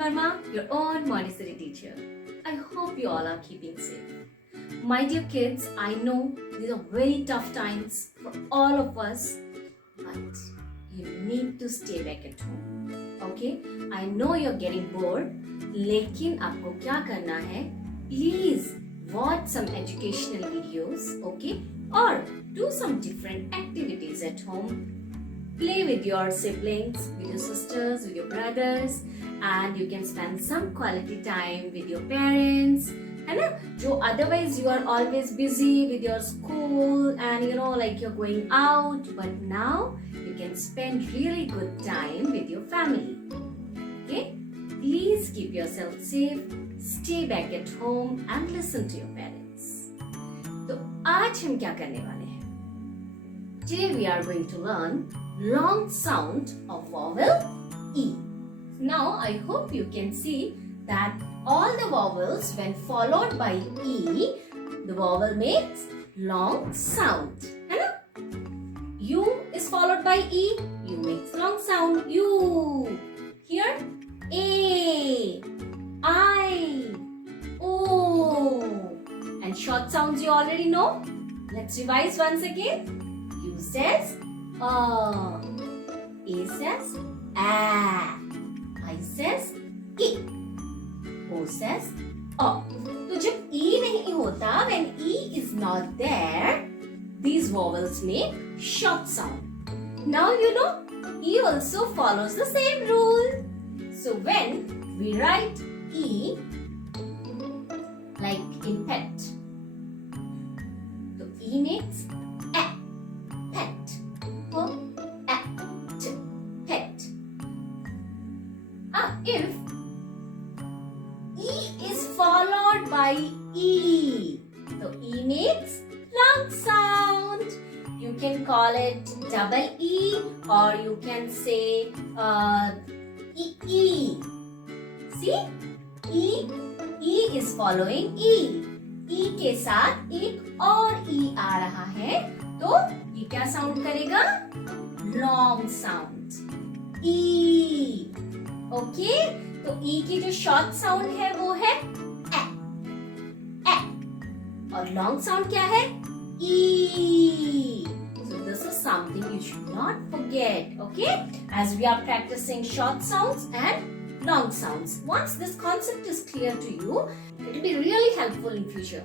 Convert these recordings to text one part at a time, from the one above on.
Verma, your own Montessori teacher. I hope you all are keeping safe. My dear kids, I know these are very tough times for all of us, but you need to stay back at home. Okay? I know you're getting bored, लेकिन आपको क्या करना है? Please watch some educational videos, okay? Or do some different activities at home. Play with your siblings, with your sisters, with your brothers, and you can spend some quality time with your parents. है ना? जो otherwise you are always busy with your school and like you're going out, but now you can spend really good time with your family. Okay? Please keep yourself safe, stay back at home and listen to your parents. तो आज हम क्या करने वाले हैं? Today we are going to learn long sound of vowel E. Now I hope you can see that all the vowels when followed by E, the vowel makes long sound. है ना? U is followed by E, U makes long sound. U. Here A, I, O. And short sounds you already know. Let's revise once again. U says A says A, I says E, O says O. तो जब E नहीं होता, when E is not there, these vowels make short sound. Now you know E also follows the same rule. So when we write E like in pet, so E makes A, pet. So A, t, pet. If E is followed by E, so E makes long sound. You can call it double E or you can say E. See? E is following E. E के साथ एक और E आ रहा है, तो ये क्या sound करेगा? Long sound E. ओके? तो E की जो शॉर्ट साउंड है वो है ए, ए. और लॉन्ग साउंड क्या है? E. So this is something you should not forget, okay? As we are practicing short sounds and long sounds. Once this concept is clear to you, it will be really helpful in future.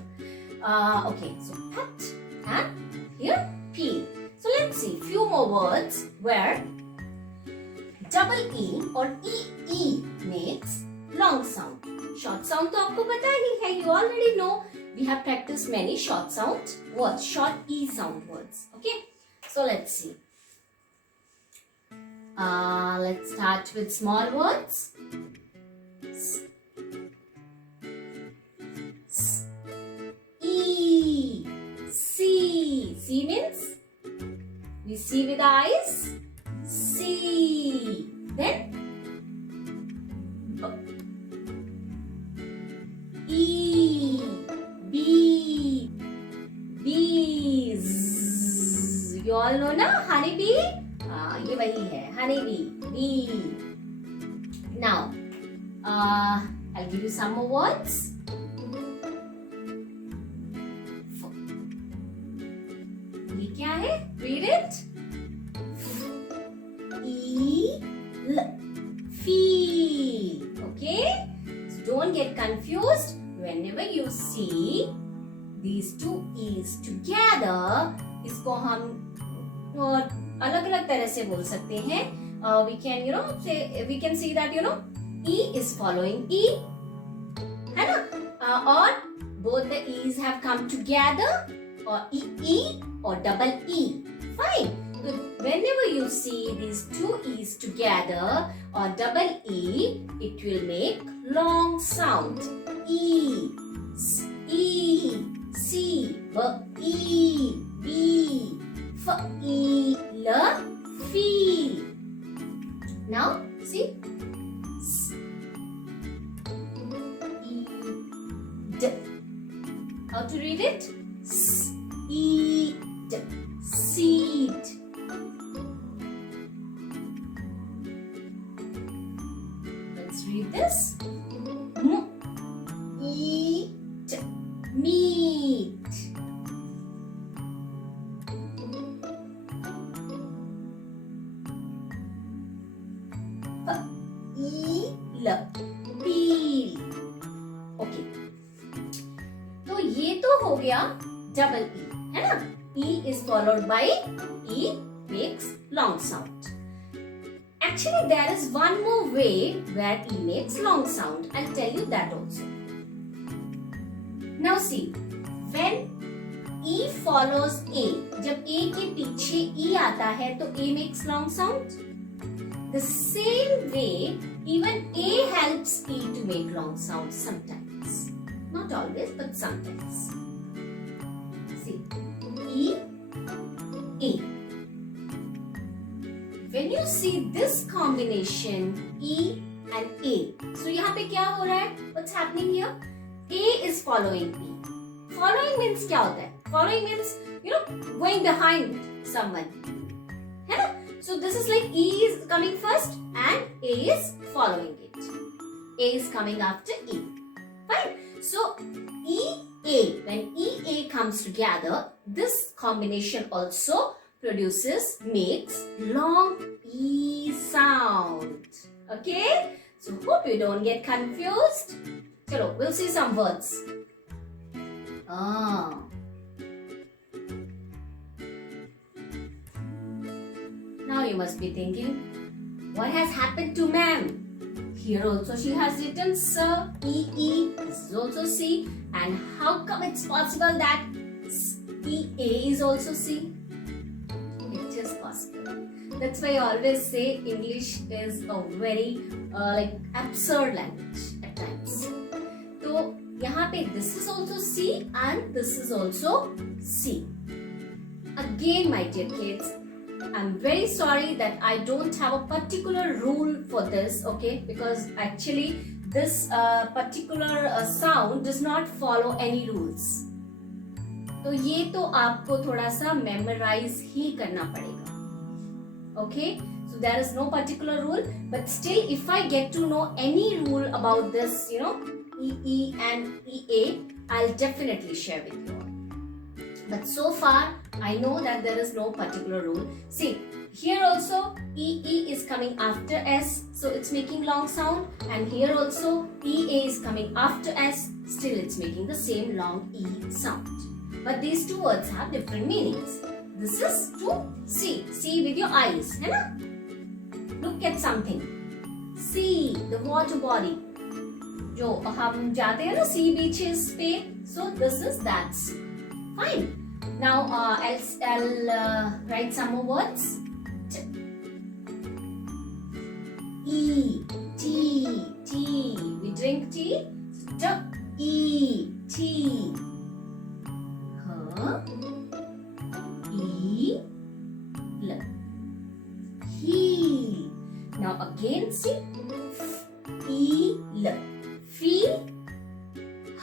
Okay, so pet and here P. So let's see few more words where double E or E makes long sound. Short sound तो आपको पता ही है, you already know. We have practiced many short sound words, short E sound words. Okay, so let's see. Let's start with small words. E, C. C means we see with eyes. C. Then E, B, bees. You all know na honey bee? ये वही है honey bee. Bee. Now, I'll give you some more words. ये क्या है? Read it. E-L. Feel. Okay? So don't get confused. Whenever you see these two E's together, इसको हम अलग-अलग तरह से बोल सकते हैं. We can, say we can see that E is following E, है ना? Or both the E's have come together, or E or double E. Fine. So whenever you see these two E's together or double E, it will make long sound. E, E, C, E, B, F, E, L, Feel. Now see. S, E, D. How to read it? S, E, D. Seed. Let's read this. meat. Peel. Peel. Okay. तो ये तो हो गया double E, है ना? E is followed by E makes long sound. Actually, there is one more way where E makes long sound. I'll tell you that also. Now see, when E follows A, जब A के पीछे E आता है तो A makes long sound. The same way, even A helps E to make long sound sometimes. Not always, but sometimes. See, E, A. When you see this combination, E and A, so यहाँ पे क्या हो रहा है? What's happening here? A is following E. Following means क्या होता है? Following means, going behind someone. है ना? So this is like E is coming first and A is following it. A is coming after E. Fine. So EA, when EA comes together, this combination also makes long E sound. Okay? So hope you don't get confused. Chalo, we'll see some words. Now you must be thinking, what has happened to ma'am? Here also she has written sir, EE, this is also C. And how come it's possible that EA is also C? It is possible. That's why I always say English is a very absurd language at times. So यहाँ पे this is also C and this is also C. Again, my dear kids, I'm very sorry that I don't have a particular rule for this, okay? Because actually this particular sound does not follow any rules. तो ये तो आपको थोड़ा सा memorize ही करना पड़ेगा, okay? So there is no particular rule, but still if I get to know any rule about this, EE and EA, I'll definitely share with you all. But so far, I know that there is no particular rule. See, here also EE is coming after S, so it's making long sound. And here also EA is coming after S, still it's making the same long E sound. But these two words have different meanings. This is to see. See with your eyes, है ना? Look at something. See the water body. जो हम जाते हैं ना sea beaches पे, so this is that sea. Fine. Now I'll write some more words. E, tea, tea. We drink tea. T, E, tea. E, L. Heel. Now again see. E, L. Feel.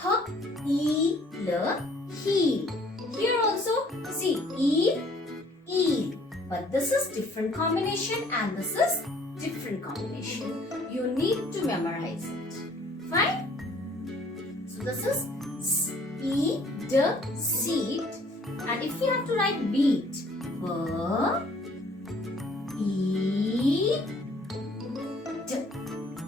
H, E, L. Heel. Here also see E, E. But this is different combination and this is different combination. You need to memorize it. Fine? So this is S, E, D, seed. And if we have to write beat, B, E, D.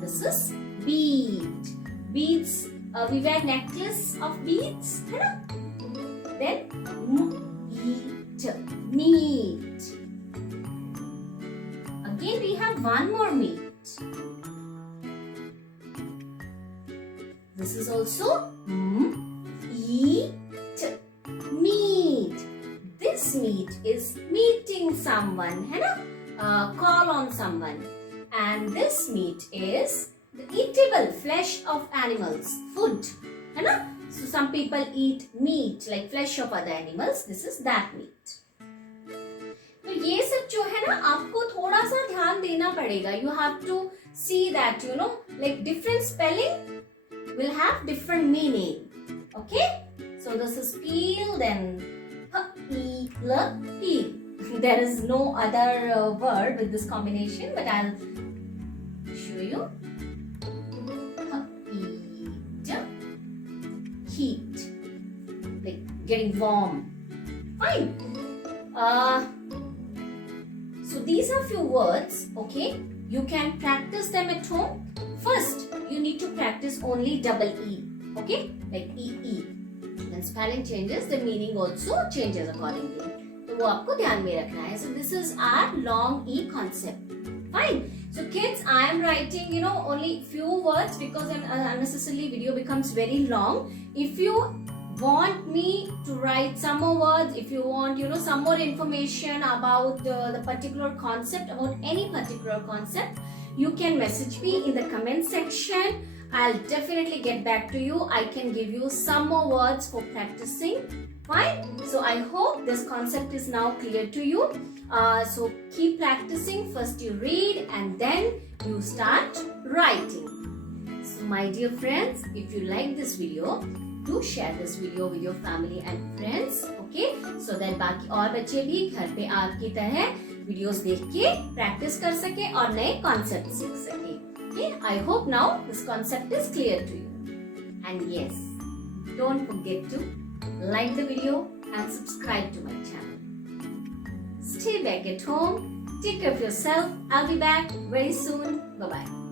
This is bead. Beads, we wear necklace of beads. Then meat, meat. Again we have one more meat. This is also eat, meat. This meat is meeting someone, है ना? Call on someone. And this meat is the eatable flesh of animals, food, है ना? So some people eat meat like flesh of other animals. This is that meat. तो ये सब जो है ना आपको थोड़ा सा ध्यान देना पड़ेगा. You have to see that like different spelling will have different meaning. Okay? So this is peel, then peel. There is no other word with this combination, but I'll show you. Heat. Like getting warm. Fine. So these are few words, okay? You can practice them at home. First, you need to practice only double E, okay? Like E. When spelling changes, the meaning also changes accordingly. तो वो आपको ध्यान में रखना है. So this is our long E concept. Fine. So kids, I am writing, only few words because an unnecessarily video becomes very long. If you want me to write some more words, if you want, some more information about the particular concept, about any particular concept, you can message me in the comment section. I'll definitely get back to you. I can give you some more words for practicing. Fine. So I hope this concept is now clear to you. So keep practicing. First you read and then you start writing. So my dear friends, if you like this video, do share this video with your family and friends. Okay? So that बाकी और बच्चे भी घर पे आपकी तरह videos देख के प्रैक्टिस कर सके और नए कॉन्सेप्ट सीख सके. Okay? I hope now this concept is clear to you. And yes, don't forget to like the video and subscribe to my channel. Stay back at home. Take care of yourself. I'll be back very soon. Bye-bye.